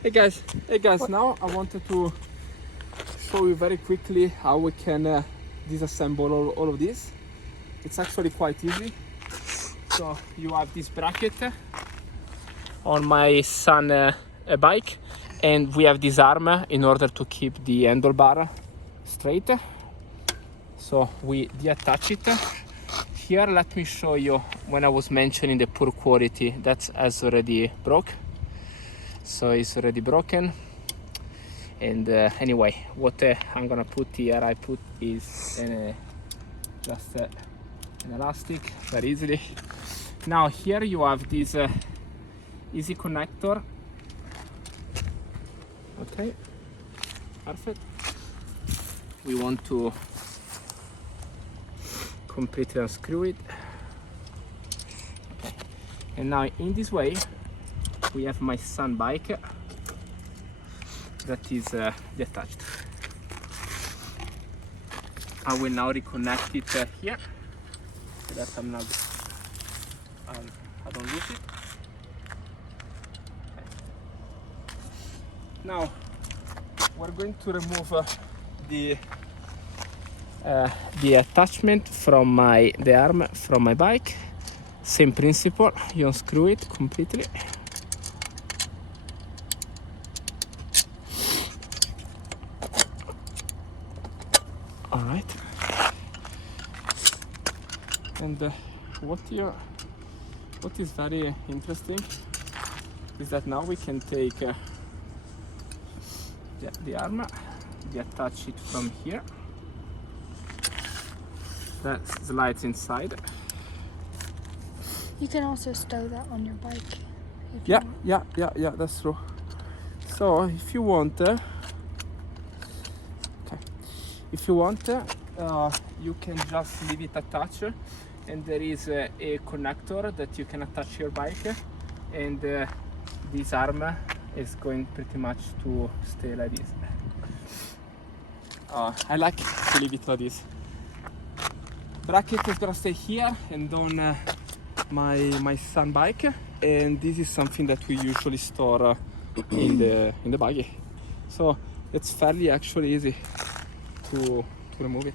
Hey guys, now I wanted to show you very quickly how we can disassemble all of this. It's actually quite easy. So you have this bracket on my son bike, and we have this arm in order to keep the handlebar straight. So we deattach it. Here, let me show you when I was mentioning the poor quality, that has already broke. So it's already broken. And anyway, what I'm gonna put here, I put is just an elastic very easily. Now here you have this easy connector. Okay, perfect. We want to completely unscrew it. Okay. And now in this way we have my son bike that is detached. I will now reconnect it here so that I don't lose it. Okay. Now we're going to remove the attachment from the arm from my bike. Same principle, you unscrew it completely. All right. And what is very interesting is that now we can take the arm, deattach it from here. That slides inside. You can also stow that on your bike. Yeah, that's true. So if you want, you can just leave it attached, and there is a connector that you can attach to your bike, and this arm is going pretty much to stay like this. I like to leave it like this. Bracket is gonna stay here and on my son bike, and this is something that we usually store in the buggy. So it's fairly actually easy to remove it.